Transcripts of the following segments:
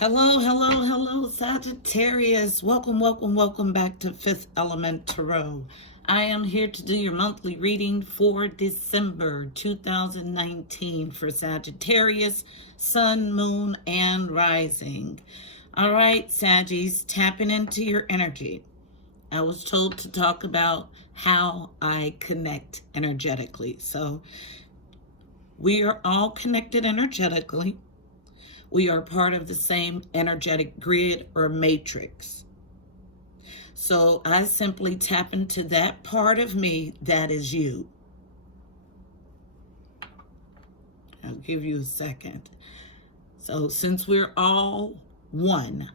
Hello, hello, hello, Sagittarius. Welcome back to Fifth Element Tarot. I am here to do your monthly reading for December 2019 for Sagittarius, Sun, Moon, and Rising. All right, Saggies, tapping into your energy. I was told to talk about how I connect energetically. So we are all connected energetically. We are part of the same energetic grid or matrix. So I simply tap into that part of me that is you. I'll give you a second. So since we're all one,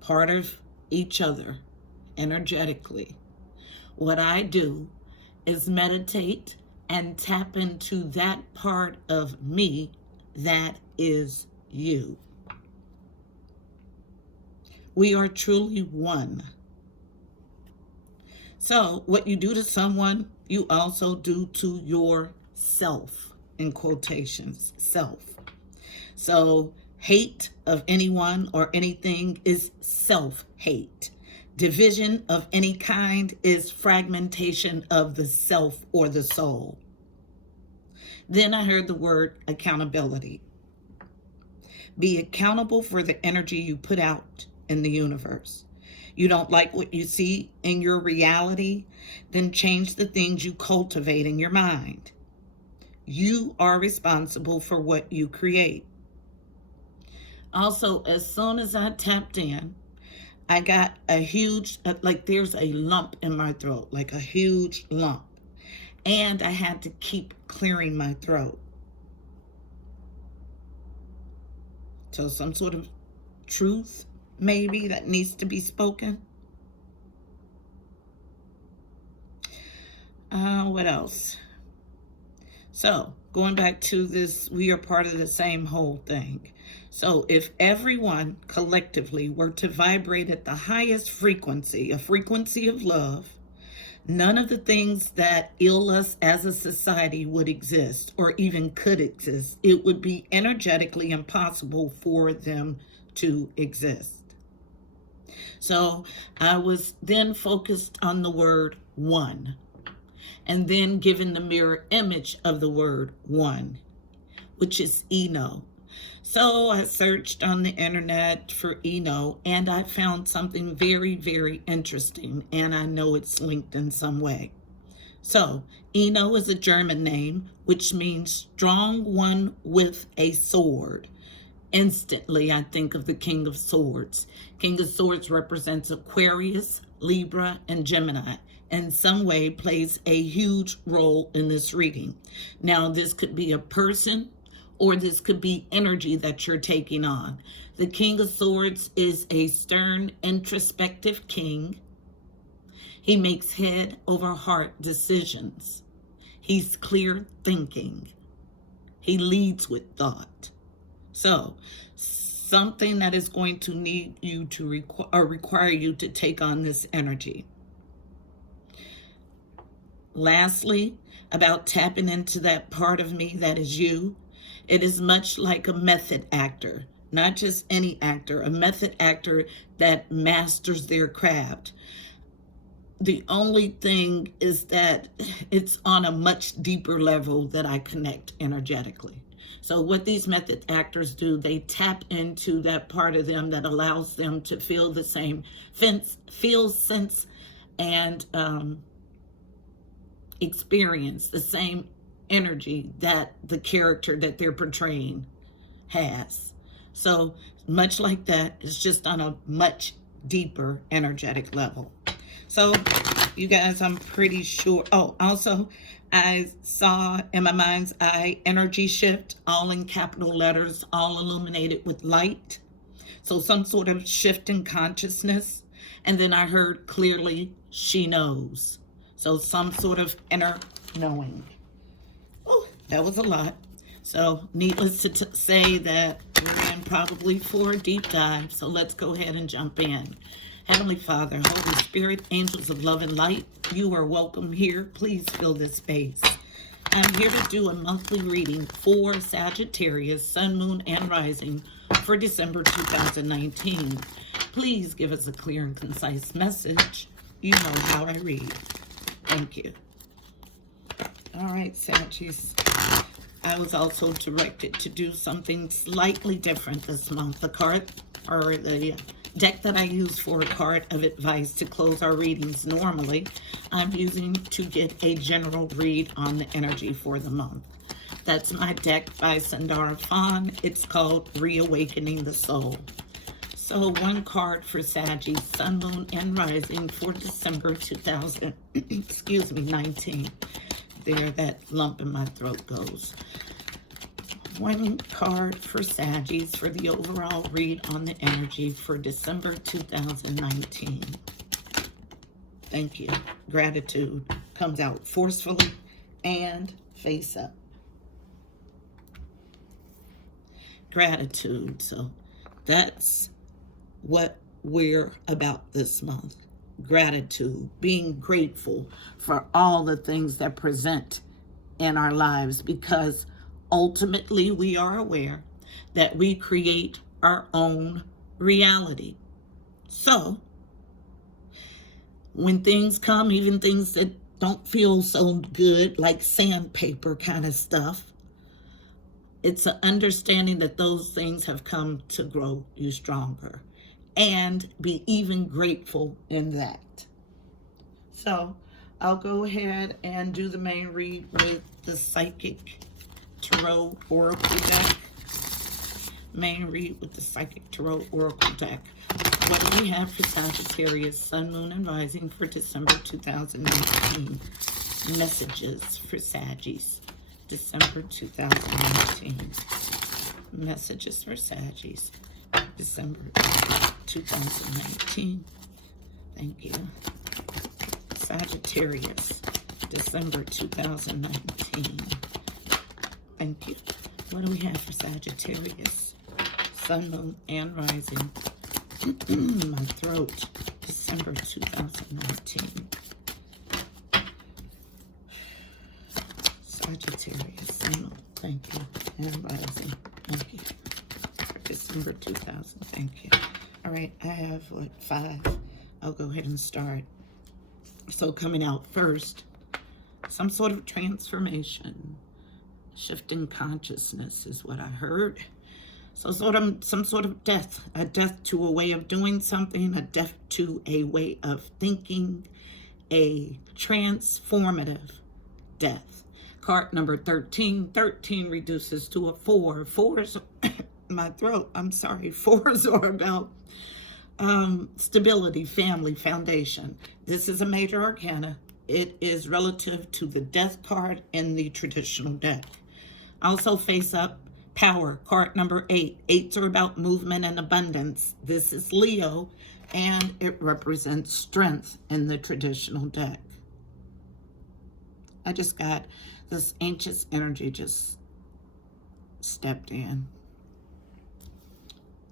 part of each other energetically, what I do is meditate and tap into that part of me that is you. We are truly one. So what you do to someone, you also do to yourself, in quotations, self. So hate of anyone or anything is self-hate. Division of any kind is fragmentation of the self or the soul. Then I heard the word accountability. Be accountable for the energy you put out in the universe. You don't like what you see in your reality? Then change the things you cultivate in your mind. You are responsible for what you create. Also, as soon as I tapped in, I got a huge, like there's a lump in my throat, like a huge lump. And I had to keep clearing my throat. So some sort of truth, maybe, that needs to be spoken. What else? So going back to this, we are part of the same whole thing. So if everyone collectively were to vibrate at the highest frequency, a frequency of love, none of the things that ill us as a society would exist or even could exist. It would be energetically impossible for them to exist. So I was then focused on the word one, and then given the mirror image of the word one, which is Eno. So I searched on the internet for Eno, and I found something very, very interesting, and I know it's linked in some way. So Eno is a German name, which means strong one with a sword. Instantly, I think of the King of Swords. King of Swords represents Aquarius, Libra, and Gemini. In some way plays a huge role in this reading. Now, this could be a person, or this could be energy that you're taking on. The King of Swords is a stern, introspective king. He makes head over heart decisions. He's clear thinking. He leads with thought. So, something that is going to need you to require you to take on this energy. Lastly, about tapping into that part of me that is you. It is much like a method actor, not just any actor, a method actor that masters their craft. The only thing is that it's on a much deeper level that I connect energetically. So what these method actors do, they tap into that part of them that allows them to feel the same, feel, sense, and experience the same energy that the character that they're portraying has. So much like that, it's just on a much deeper energetic level. So you guys, I'm pretty sure. Oh, also, I saw in my mind's eye energy shift, all in capital letters, all illuminated with light. So some sort of shift in consciousness. And then I heard clearly, she knows. So some sort of inner knowing. Oh, that was a lot. So needless to say that we're in probably for a deep dive. So let's go ahead and jump in. Heavenly Father, Holy Spirit, angels of love and light, you are welcome here. Please fill this space. I'm here to do a monthly reading for Sagittarius, Sun, Moon, and Rising for December 2019. Please give us a clear and concise message. You know how I read. Thank you. All right, Saggies. I was also directed to do something slightly different this month. The card, or the deck that I use for a card of advice to close our readings normally, I'm using to get a general read on the energy for the month. That's my deck by Sandara Fawn. It's called Reawakening the Soul. So one card for Saggies, Sun, Moon, and Rising for December 19. There, that lump in my throat goes. One card for Saggies for the overall read on the energy for December 2019. Thank you. Gratitude comes out forcefully and face up. Gratitude. So that's what we're about this month. Gratitude, being grateful for all the things that present in our lives, because ultimately we are aware that we create our own reality. So when things come, even things that don't feel so good, like sandpaper kind of stuff, it's an understanding that those things have come to grow you stronger, and be even grateful in that. So I'll go ahead and do the main read with the Psychic Tarot Oracle deck. Main read with the Psychic Tarot Oracle deck. What do we have for Sagittarius, Sun, Moon, and Rising for December 2019? Messages for Saggies, December 2019. Messages for Saggies, December 2019. Thank you. Sagittarius, December 2019. Thank you. What do we have for Sagittarius? Sun, Moon, and Rising. My throat, December 2019. Sagittarius, Sun, Moon, thank you, and Rising. Thank you. December 2000. Thank you. All right, I have, 5? I'll go ahead and start. So coming out first, some sort of transformation, shifting consciousness is what I heard. So some sort of death, a death to a way of doing something, a death to a way of thinking, a transformative death. Card number 13. 13 reduces to a 4. 4s, my throat, I'm sorry. 4s are about stability, family, foundation. This is a major arcana. It is relative to the death card in the traditional deck. Also face up, power, card number 8. 8s are about movement and abundance. This is Leo, and it represents strength in the traditional deck. I just got this ancient energy just stepped in.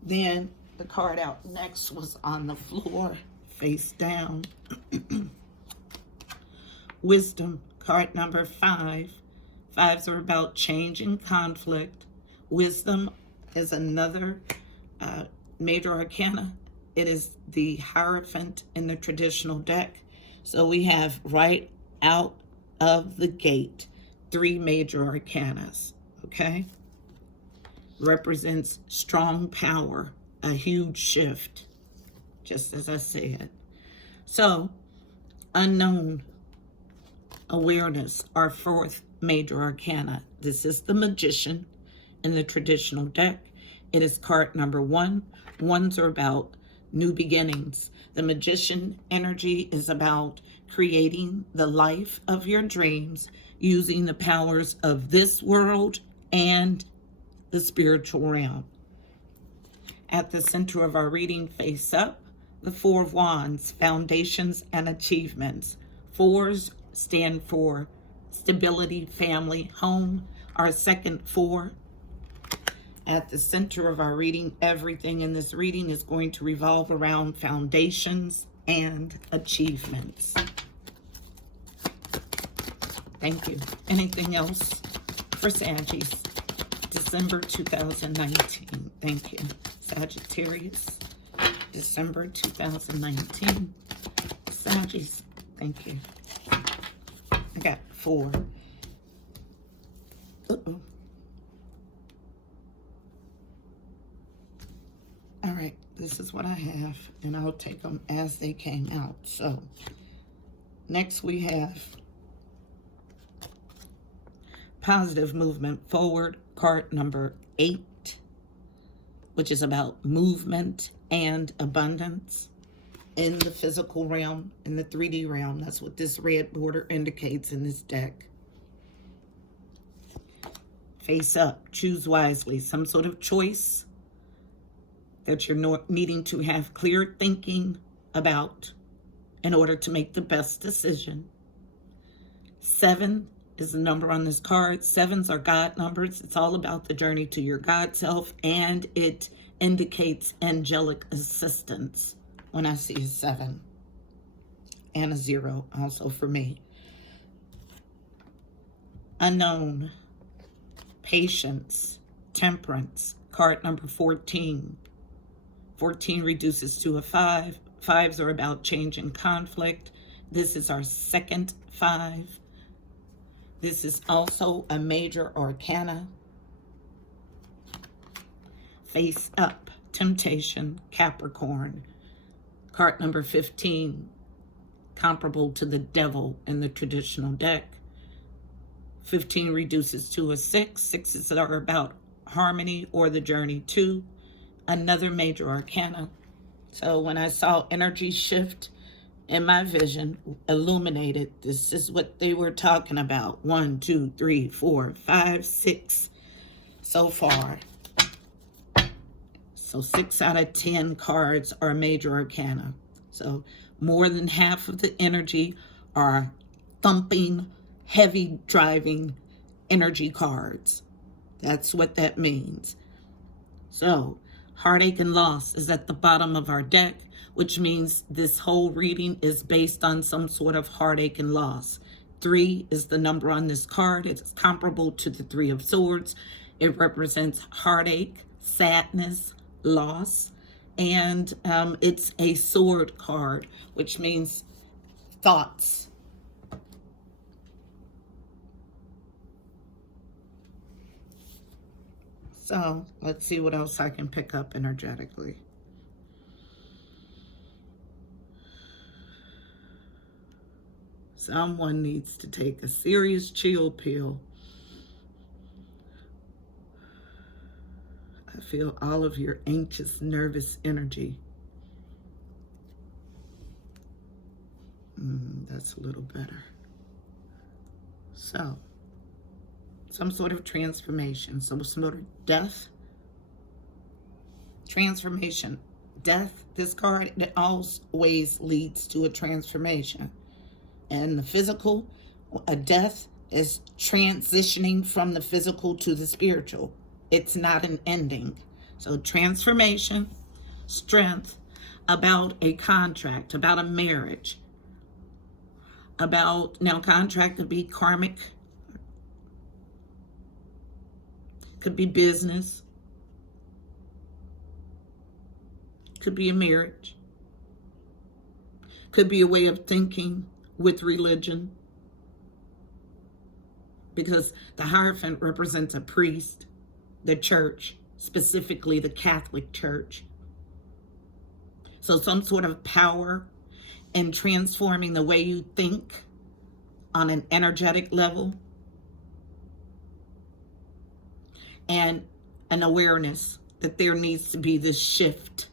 Then the card out next was on the floor, face down. Wisdom, card number 5. 5s are about change and conflict. Wisdom is another major arcana. It is the Hierophant in the traditional deck. So we have right out of the gate 3 major arcanas, okay? Represents strong power, a huge shift, just as I said. So, unknown awareness, our 4th major arcana. This is the Magician in the traditional deck. It is card number 1. 1s are about new beginnings. The Magician energy is about creating the life of your dreams using the powers of this world and the spiritual realm. At the center of our reading, face up, the 4 of Wands, foundations and achievements. 4s stand for stability, family, home. Our second 4. At the center of our reading, everything in this reading is going to revolve around foundations and achievements. Thank you. Anything else for Saggies? December 2019. Thank you. Sagittarius, December 2019. Sagittarius, thank you. I got 4. Uh-oh. All right, this is what I have, and I'll take them as they came out. So, next we have positive movement forward, card number 8, which is about movement and abundance in the physical realm, in the 3D realm. That's what this red border indicates in this deck. Face up, choose wisely, some sort of choice that you're needing to have clear thinking about in order to make the best decision. 7 is the number on this card. 7s are God numbers. It's all about the journey to your God self, and it indicates angelic assistance when I see a 7 and a 0 also for me. Unknown, patience, temperance, card number 14. 14 reduces to a 5. 5s are about change and conflict. This is our second 5. This is also a major arcana. Face up, temptation, Capricorn. Card number 15, comparable to the devil in the traditional deck. 15 reduces to a 6. 6s are about harmony or the journey to another major arcana. So when I saw energy shift in my vision illuminated, this is what they were talking about. 1, 2, 3, 4, 5, 6 so far. So 6 out of 10 cards are major arcana. So more than half of the energy are thumping, heavy driving energy cards. That's what that means. So heartache and loss is at the bottom of our deck, which means this whole reading is based on some sort of heartache and loss. 3 is the number on this card. It's comparable to the 3 of Swords. It represents heartache, sadness, loss, and it's a sword card, which means thoughts. So let's see what else I can pick up energetically. Someone needs to take a serious chill pill. I feel all of your anxious, nervous energy. That's a little better. So, some sort of transformation, some sort of death. Transformation, death, this card, it always leads to a transformation. And the physical, a death is transitioning from the physical to the spiritual. It's not an ending. So transformation, strength, about a contract, about a marriage, about, now contract could be karmic, could be business, could be a marriage, could be a way of thinking with religion, because the Hierophant represents a priest, the church, specifically the Catholic Church. So some sort of power in transforming the way you think on an energetic level, and an awareness that there needs to be this shift.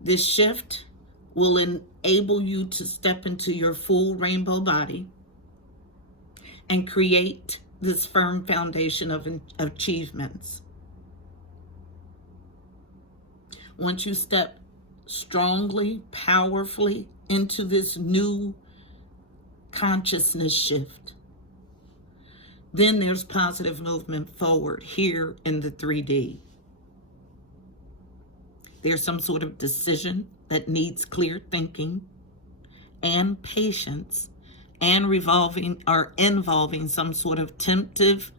This shift will enable you to step into your full rainbow body and create this firm foundation of achievements. Once you step strongly, powerfully into this new consciousness shift, then there's positive movement forward here in the 3D. There's some sort of decision that needs clear thinking and patience, and involving some sort of temptive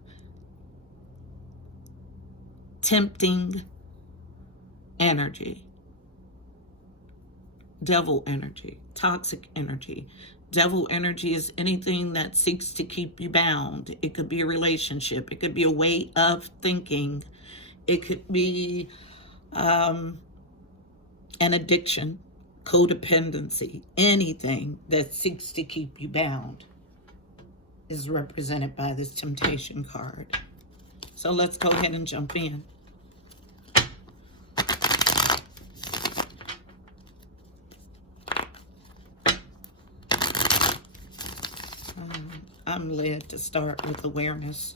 tempting energy, devil energy, toxic energy. Devil energy is anything that seeks to keep you bound. It could be a relationship. It could be a way of thinking. It could be an addiction, codependency. Anything that seeks to keep you bound is represented by this temptation card. So let's go ahead and jump in. I'm led to start with awareness.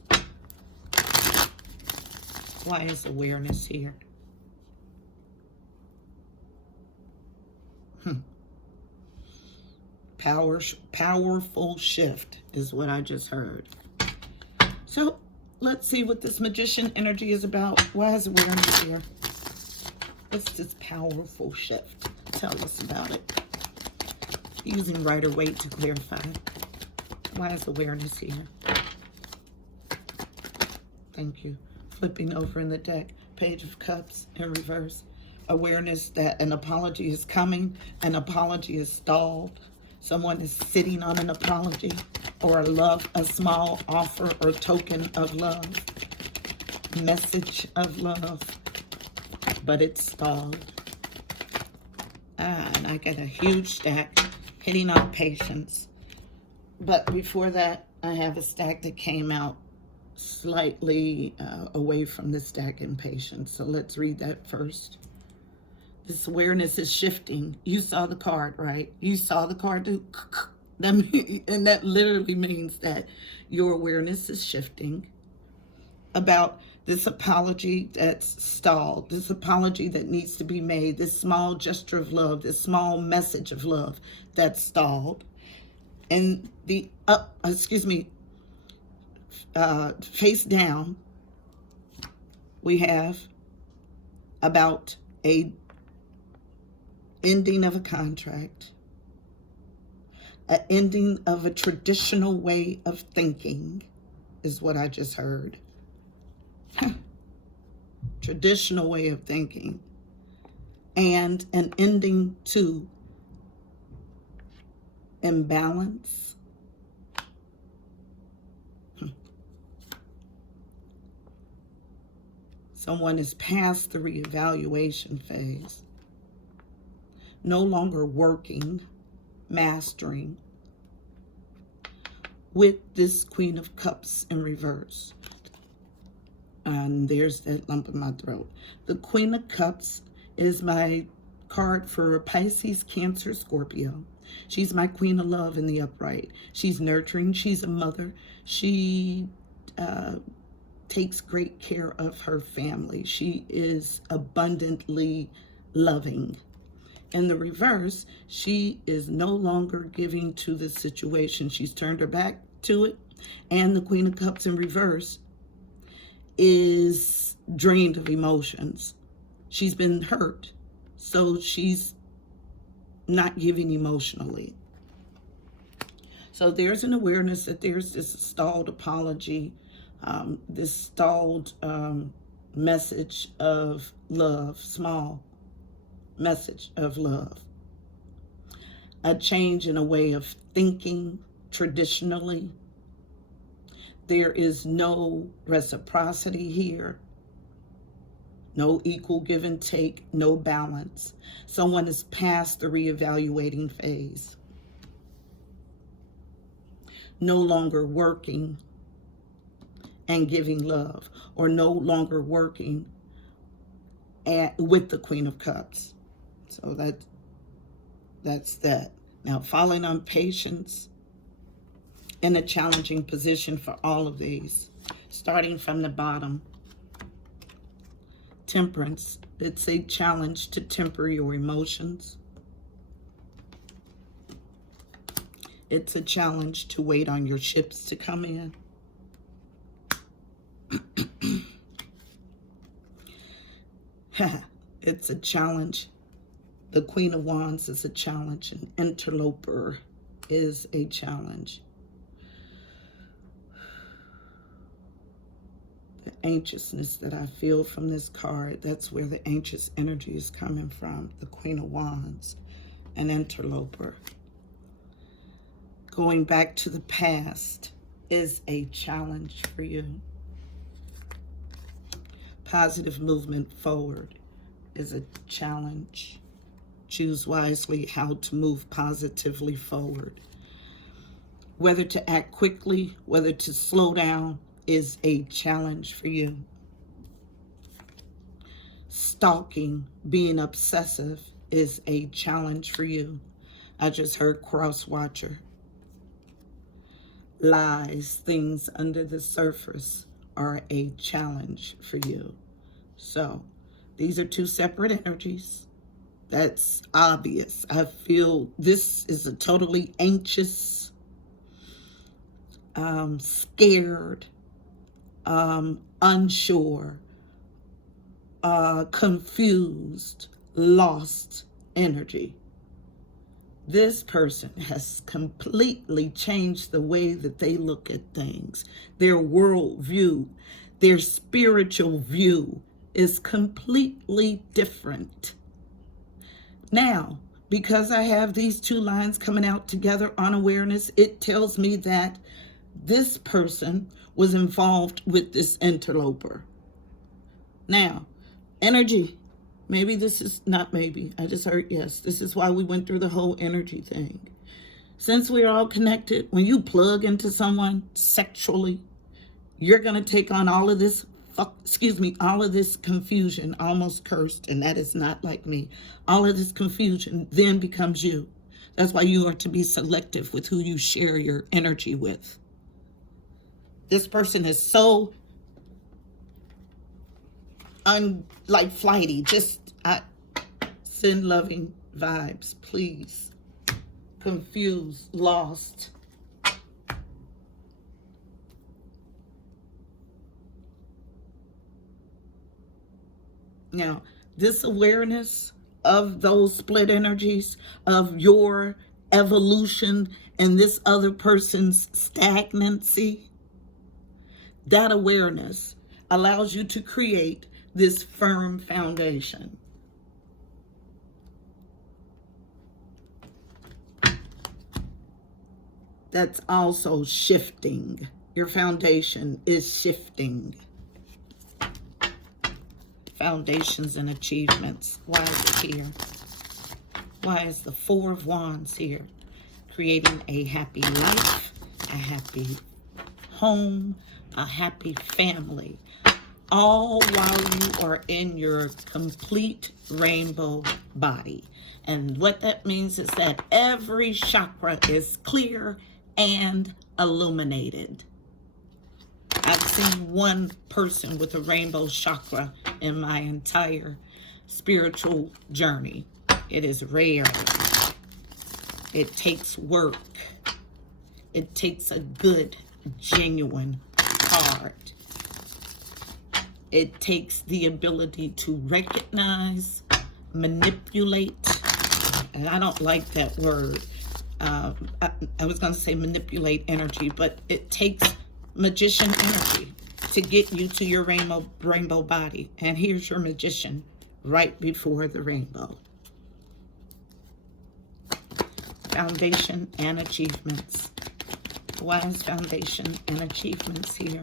Why is awareness here? Powerful shift is what I just heard. So let's see what this magician energy is about. Why is awareness here? What's this powerful shift? Tell us about it. Using Rider-Waite to clarify. Why is awareness here? Thank you. Flipping over in the deck, Page of Cups in reverse. Awareness that an apology is coming, an apology is stalled. Someone is sitting on an apology or a small offer or token of love, message of love, but it's stalled. And I got a huge stack hitting on patience. But before that, I have a stack that came out slightly away from the stack in patience. So let's read that first. This awareness is shifting. You saw the card, right? You saw the card do, and that literally means that your awareness is shifting about this apology that's stalled, this apology that needs to be made, this small gesture of love, this small message of love that's stalled. And the face down, we have about a ending of a contract, an ending of a traditional way of thinking is what I just heard. Traditional way of thinking, and an ending to imbalance. Someone is past the reevaluation phase, no longer working, mastering, with this Queen of Cups in reverse. And there's that lump in my throat. The Queen of Cups is my card for Pisces, Cancer, Scorpio. She's my queen of love in the upright. She's nurturing. She's a mother. She takes great care of her family. She is abundantly loving. In the reverse, she is no longer giving to the situation. She's turned her back to it. And the Queen of Cups in reverse is drained of emotions. She's been hurt, so she's not giving emotionally. So there's an awareness that there's this stalled apology, this stalled message of love, small message of love. A change in a way of thinking traditionally. There is no reciprocity here. No equal give and take, no balance. Someone is past the reevaluating phase. No longer working and giving love, or no longer working with the Queen of Cups. So that's that. Now, falling on patience in a challenging position for all of these. Starting from the bottom. Temperance, it's a challenge to temper your emotions. It's a challenge to wait on your ships to come in. It's a challenge. The Queen of Wands is a challenge. An interloper is a challenge. The anxiousness that I feel from this card, that's where the anxious energy is coming from. The Queen of Wands, an interloper. Going back to the past is a challenge for you. Positive movement forward is a challenge. Choose wisely how to move positively forward. Whether to act quickly, whether to slow down is a challenge for you. Stalking, being obsessive is a challenge for you. I just heard cross watcher. Lies, things under the surface are a challenge for you. So these are two separate energies. That's obvious. I feel this is a totally anxious, scared, unsure, confused, lost energy. This person has completely changed the way that they look at things. Their worldview, their spiritual view is completely different. Now, because I have these two lines coming out together on awareness, it tells me that this person was involved with this interloper. Now, energy. Maybe this is not maybe. I just heard yes. This is why we went through the whole energy thing. Since we're all connected, when you plug into someone sexually, you're going to take on all of this, all of this confusion, almost cursed, and that is not like me. All of this confusion then becomes you. That's why you are to be selective with who you share your energy with. This person is so flighty. Just send loving vibes, please. Confused, lost. Now, this awareness of those split energies, of your evolution and this other person's stagnancy, that awareness allows you to create this firm foundation. That's also shifting. Your foundation is shifting. Foundations and achievements. Why is it here? Why is the Four of Wands here? Creating a happy life, a happy home, a happy family. All while you are in your complete rainbow body. And what that means is that every chakra is clear and illuminated. I've seen one person with a rainbow chakra in my entire spiritual journey. It is rare. It takes work. It takes a good, genuine heart. It takes the ability to recognize, manipulate, and I don't like that word. I was going to say manipulate energy, but it takes magician energy to get you to your rainbow body. And here's your magician right before the rainbow. Foundation and achievements. Why is foundation and achievements here?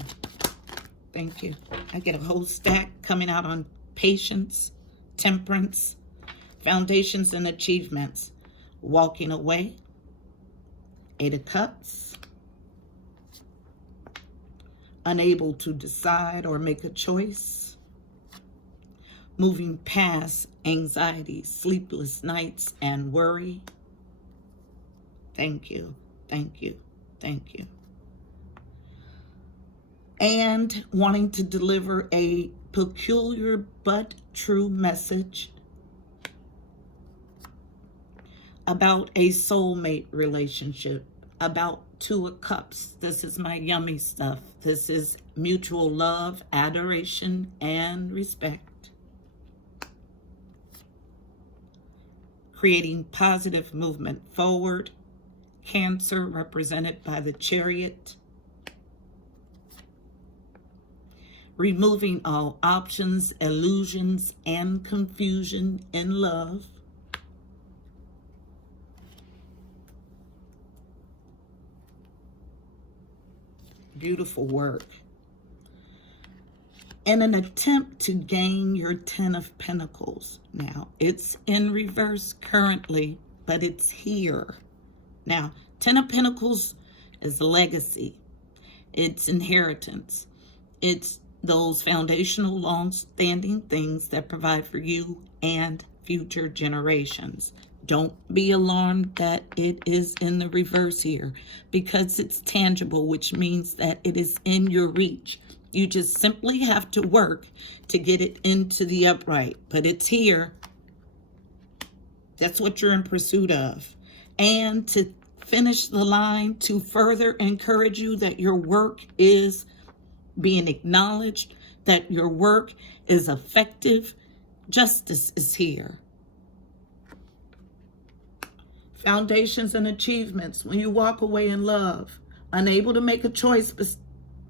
Thank you. I get a whole stack coming out on patience, temperance, foundations and achievements. Walking away. 8 of Cups. Unable to decide or make a choice. Moving past anxiety, sleepless nights, and worry. Thank you. Thank you. Thank you. And wanting to deliver a peculiar but true message about a soulmate relationship, about 2 of Cups. This is my yummy stuff. This is mutual love, adoration, and respect. Creating positive movement forward. Cancer represented by the Chariot. removing all options, illusions, and confusion in love. Beautiful work. In an attempt to gain your 10 of Pentacles. Now, it's in reverse currently, but it's here. Now, 10 of Pentacles is legacy. It's inheritance. It's those foundational, long-standing things that provide for you and future generations. Don't be alarmed that it is in the reverse here, because it's tangible, which means that it is in your reach. You just simply have to work to get it into the upright, but it's here. That's what you're in pursuit of. And to finish the line, to further encourage you that your work is being acknowledged, that your work is effective, justice is here. Foundations and achievements. When you walk away in love, unable to make a choice, but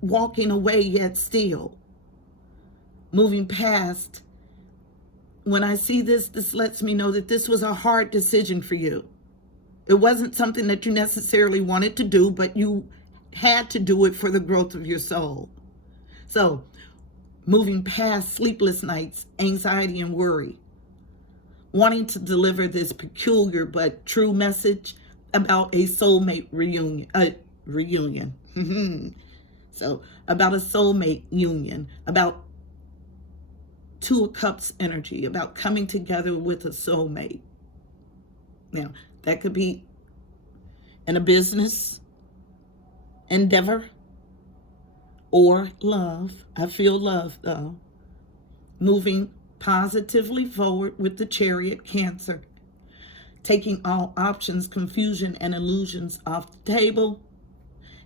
walking away yet still. Moving past. When I see this, this lets me know that this was a hard decision for you. It wasn't something that you necessarily wanted to do, but you had to do it for the growth of your soul. So, moving past sleepless nights, anxiety, and worry. Wanting to deliver this peculiar but true message about a soulmate reunion. So, about a soulmate union, about 2 of Cups energy, about coming together with a soulmate. Now, that could be in a business endeavor or love. I feel love, though. Moving positively forward with the Chariot, Cancer. Taking all options, confusion, and illusions off the table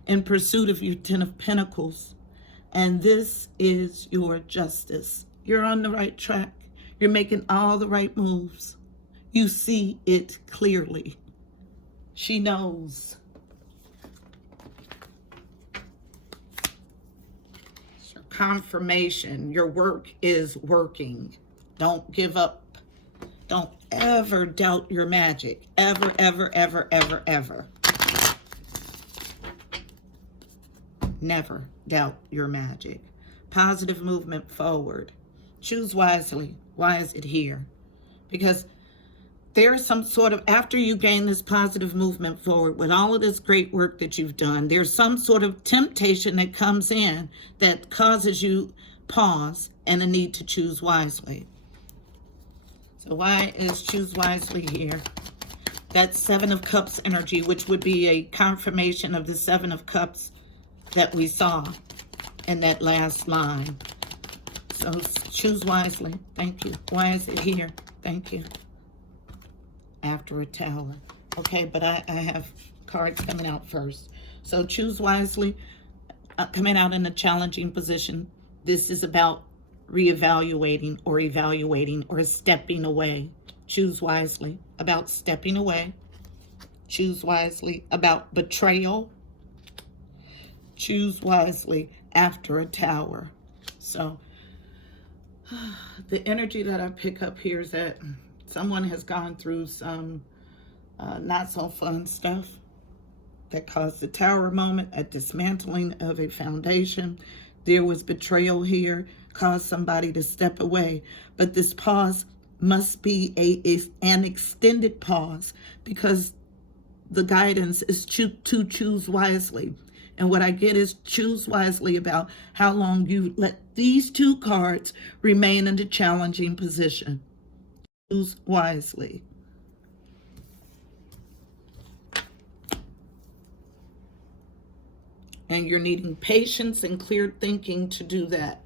in pursuit of your 10 of Pentacles. And this is your justice. You're on the right track. You're making all the right moves. You see it clearly. She knows. It's your confirmation. Your work is working. Don't give up. Don't ever doubt your magic. Ever, ever, ever, ever, ever. Never doubt your magic. Positive movement forward. Choose wisely. Why is it here? Because there is some sort of, after you gain this positive movement forward with all of this great work that you've done, there's some sort of temptation that comes in that causes you pause and a need to choose wisely. So why is choose wisely here? That's 7 of Cups energy, which would be a confirmation of the 7 of Cups that we saw in that last line. So choose wisely. Thank you. Why is it here? Thank you. After a Tower. Okay, but I have cards coming out first. So choose wisely. Coming out in a challenging position. This is about reevaluating or evaluating or stepping away. Choose wisely. About stepping away. Choose wisely. About betrayal. Choose wisely. After a Tower. So the energy that I pick up here is that someone has gone through some not so fun stuff that caused the Tower moment, a dismantling of a foundation. There was betrayal here, caused somebody to step away. But this pause must be an extended pause, because the guidance is to choose wisely. And what I get is choose wisely about how long you let these 2 cards remain in a challenging position. Choose wisely. And you're needing patience and clear thinking to do that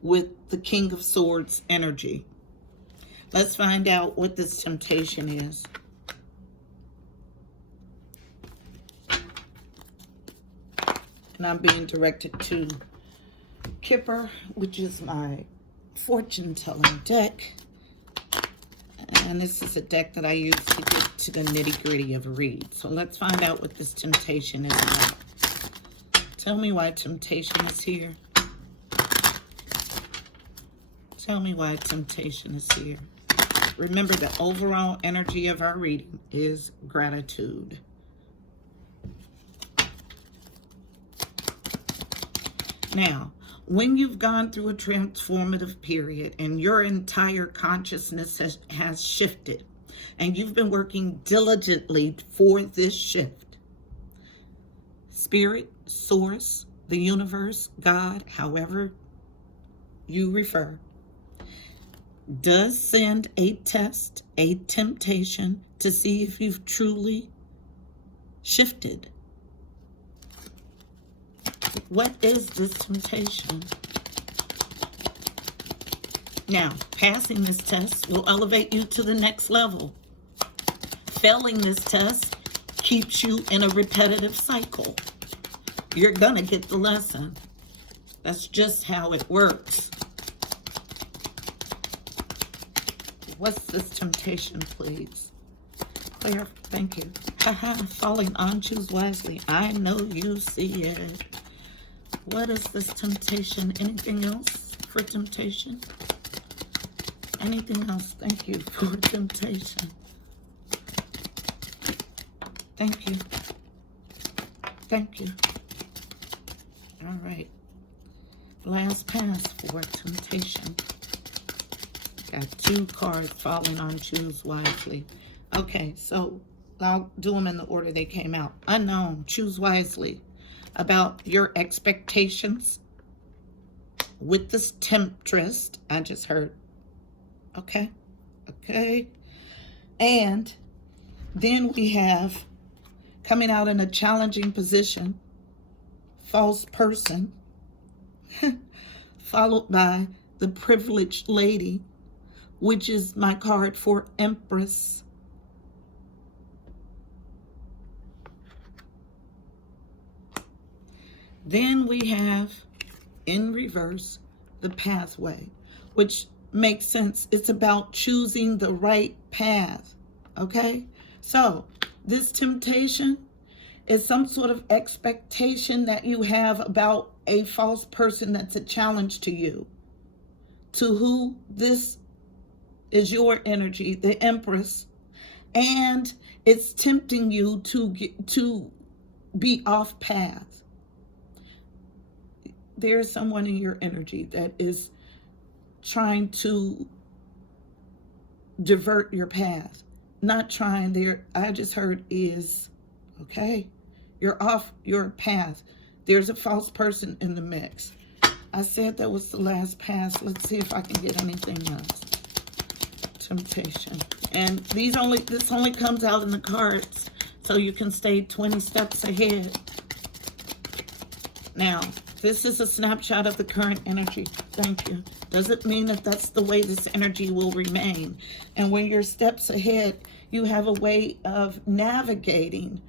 with the King of Swords energy. Let's find out what this temptation is. And I'm being directed to Kipper, which is my fortune-telling deck. And this is a deck that I use to get to the nitty-gritty of a read. So let's find out what this temptation is about. Tell me why temptation is here. Tell me why temptation is here. Remember, the overall energy of our reading is gratitude. Now, when you've gone through a transformative period and your entire consciousness has shifted, and you've been working diligently for this shift, Spirit, Source, the universe, God, however you refer, does send a test, a temptation to see if you've truly shifted. What is this temptation? Now, passing this test will elevate you to the next level. Failing this test keeps you in a repetitive cycle. You're gonna get the lesson. That's just how it works. What's this temptation, please? Claire, thank you. Haha, falling on, choose wisely. I know you see it. What is this temptation? Anything else for temptation? Anything else? Thank you for temptation. Thank you. Thank you. All right. Last pass for temptation. Got 2 cards, falling on, choose wisely. Okay, so I'll do them in the order they came out. Unknown, choose wisely. About your expectations with this temptress I just heard. Okay. And then we have coming out in a challenging position, false person, followed by the privileged lady, which is my card for Empress. Then we have, in reverse, the pathway, which makes sense. It's about choosing the right path, okay? So, this temptation is some sort of expectation that you have about a false person that's a challenge to you. To who this is your energy, the Empress, and it's tempting you to be off path. There's someone in your energy that is trying to divert your path. Not trying there. I just heard is, okay, you're off your path. There's a false person in the mix. I said that was the last pass. Let's see if I can get anything else. Temptation. And this only comes out in the cards, so you can stay 20 steps ahead. Now, this is a snapshot of the current energy. Thank you. Doesn't mean that that's the way this energy will remain. And when you're steps ahead, you have a way of navigating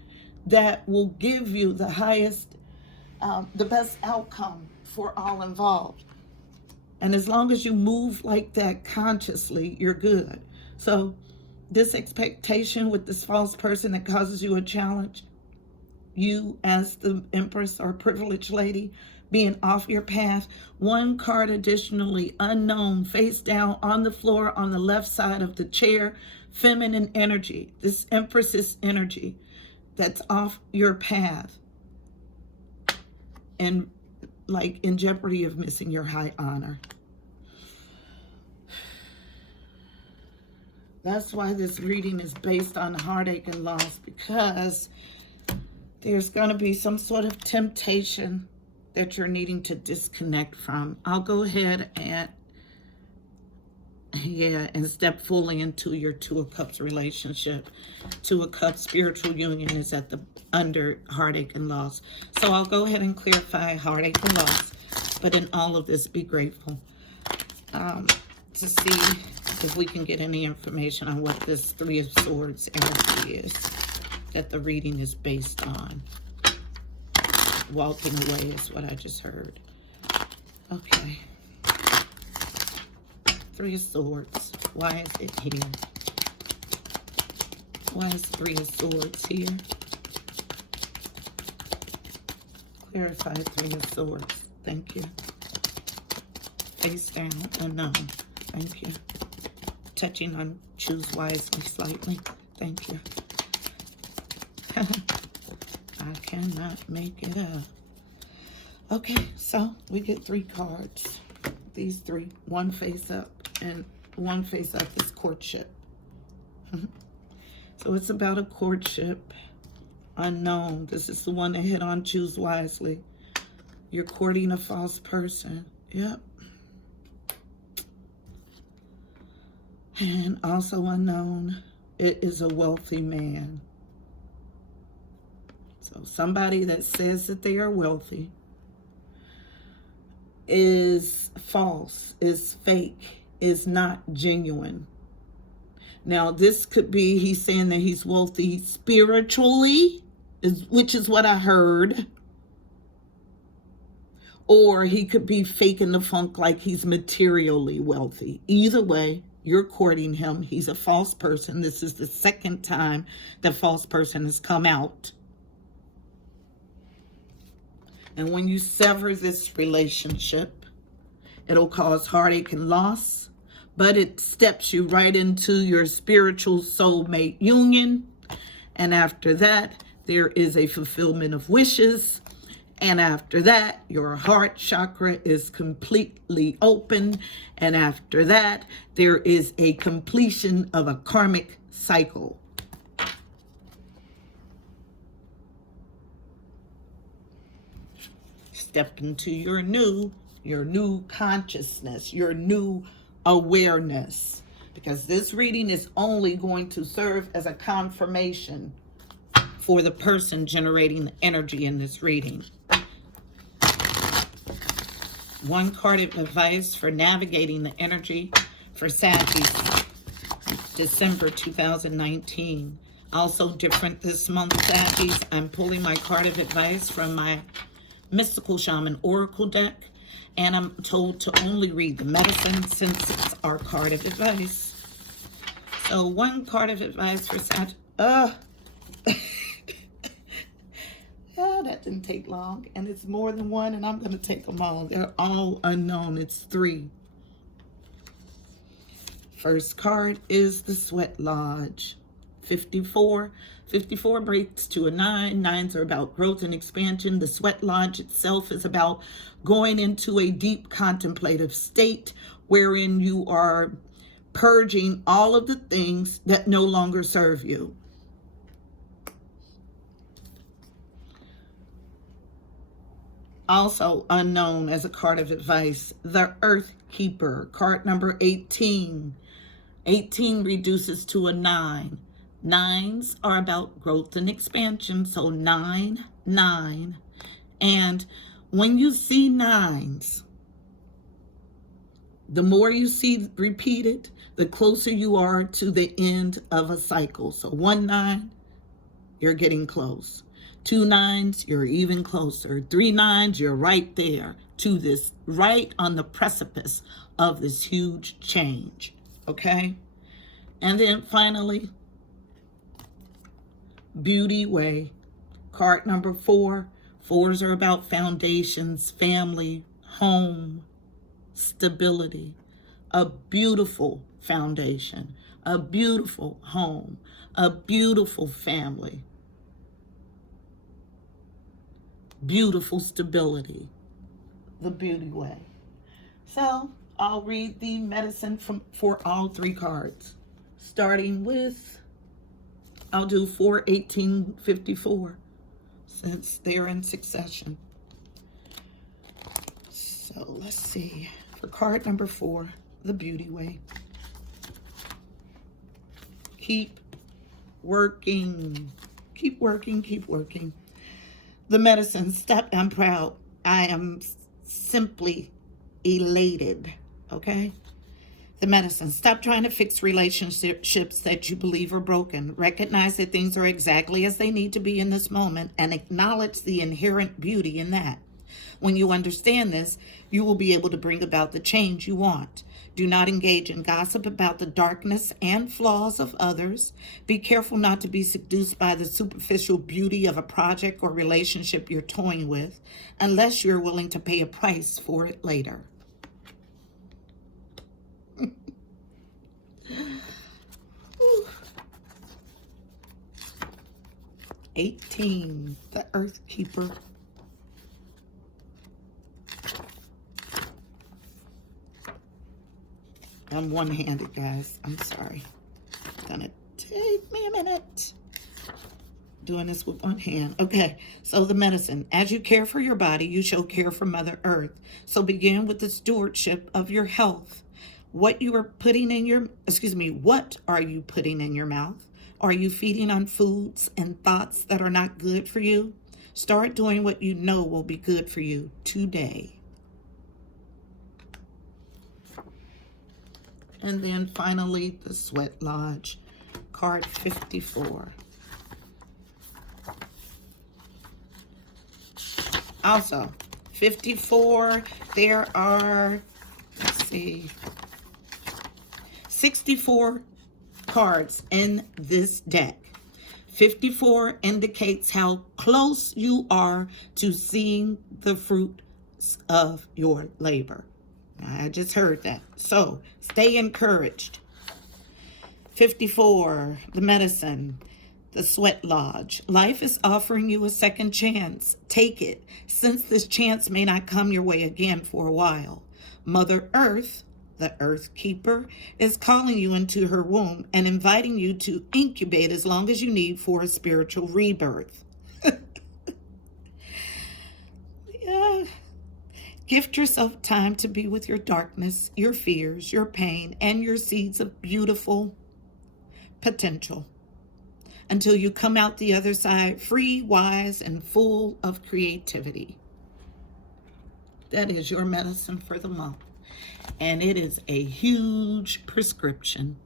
that will give you the highest, the best outcome for all involved. And as long as you move like that consciously, you're good. So this expectation with this false person that causes you a challenge, you as the Empress or privileged lady being off your path. 1 card additionally, unknown, face down on the floor on the left side of the chair, feminine energy. This Empress's energy that's off your path and like in jeopardy of missing your high honor. That's why this reading is based on heartache and loss, because there's going to be some sort of temptation that you're needing to disconnect from. I'll go ahead and step fully into your 2 of Cups relationship. 2 of Cups spiritual union is at the under heartache and loss. So I'll go ahead and clarify heartache and loss, but in all of this, be grateful. To see if we can get any information on what this 3 of Swords energy is that the reading is based on. Walking away is what I just heard. Okay. 3 of Swords. Why is it here? Why is 3 of Swords here? Clarify 3 of Swords. Thank you. Face down, unknown. Thank you. Touching on choose wisely slightly. Thank you. I cannot make it up. Okay, so we get 3 cards. These 3, one face up and one face up is courtship. So it's about a courtship. Unknown. This is the one that hit on choose wisely. You're courting a false person. Yep. And also unknown. It is a wealthy man. So somebody that says that they are wealthy is false, is fake, is not genuine. Now, this could be he's saying that he's wealthy spiritually, which is what I heard. Or he could be faking the funk like he's materially wealthy. Either way, you're courting him. He's a false person. This is the 2nd time the false person has come out. And when you sever this relationship, it'll cause heartache and loss, but it steps you right into your spiritual soulmate union. And after that, there is a fulfillment of wishes. And after that, your heart chakra is completely open. And after that, there is a completion of a karmic cycle. Step into your new consciousness, your new awareness. Because this reading is only going to serve as a confirmation for the person generating the energy in this reading. One card of advice for navigating the energy for Sagittarius, December 2019. Also different this month, Sagittarius. I'm pulling my card of advice from my Mystical Shaman Oracle deck, and I'm told to only read the medicine since it's our card of advice. So one card of advice for Sagittarius. That didn't take long, and it's more than one, and I'm going to take them all. They're all unknown. It's 3. First card is the Sweat Lodge. 54. 54 breaks to a 9. 9s are about growth and expansion. The Sweat Lodge itself is about going into a deep contemplative state wherein you are purging all of the things that no longer serve you. Also unknown as a card of advice, the Earth Keeper, card number 18. 18 reduces to a 9. 9s are about growth and expansion, so 9, 9. And when you see 9s, the more you see repeated, the closer you are to the end of a cycle. So 1 9, you're getting close. 2 9s, you're even closer. 3 9s, you're right there to this, right on the precipice of this huge change. Okay? And then finally, Beauty Way, card number 4. 4s are about foundations, family, home, stability, a beautiful foundation, a beautiful home, a beautiful family, beautiful stability, the Beauty Way. So I'll read the medicine for all 3 cards, starting with, I'll do 4, 18, 54, since they're in succession. So let's see. For card number 4, the Beauty Way. Keep working. Keep working, keep working. The medicine, stop, I'm proud. I am simply elated, okay? The medicine, stop trying to fix relationships that you believe are broken. Recognize that things are exactly as they need to be in this moment and acknowledge the inherent beauty in that. When you understand this, you will be able to bring about the change you want. Do not engage in gossip about the darkness and flaws of others. Be careful not to be seduced by the superficial beauty of a project or relationship you're toying with, unless you're willing to pay a price for it later. 18, the Earth Keeper. I'm one-handed, guys. I'm sorry. It's gonna take me a minute. Doing this with one hand. Okay, so the medicine. As you care for your body, you shall care for Mother Earth. So begin with the stewardship of your health. What are you putting in your mouth? Are you feeding on foods and thoughts that are not good for you? Start doing what you know will be good for you today. And then finally, the Sweat Lodge, card 54. Also, 54, there are, 64 cards in this deck. 54 indicates how close you are to seeing the fruits of your labor. I just heard that. So, stay encouraged. 54, the medicine. The Sweat Lodge. Life is offering you a second chance. Take it, since this chance may not come your way again for a while. Mother Earth, the Earth Keeper, is calling you into her womb and inviting you to incubate as long as you need for a spiritual rebirth. Yeah. Gift yourself time to be with your darkness, your fears, your pain, and your seeds of beautiful potential, until you come out the other side free, wise, and full of creativity. That is your medicine for the month. And it is a huge prescription.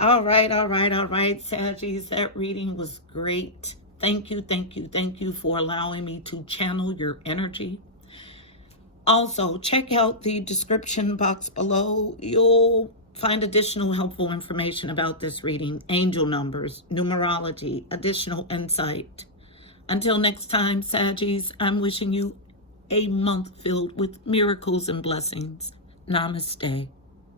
All right, Saggies. That reading was great. Thank you for allowing me to channel your energy. Also, check out the description box below. You'll find additional helpful information about this reading, angel numbers, numerology, additional insight. Until next time, Saggies, I'm wishing you a month filled with miracles and blessings. Namaste.